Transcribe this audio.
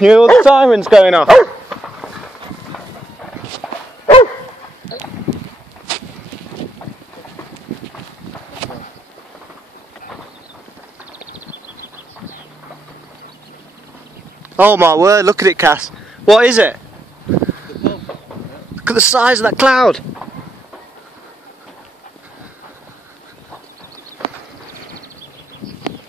Can you hear all the sirens going off? Oh my word, look at it, Cass. What is it? Look at the size of that cloud.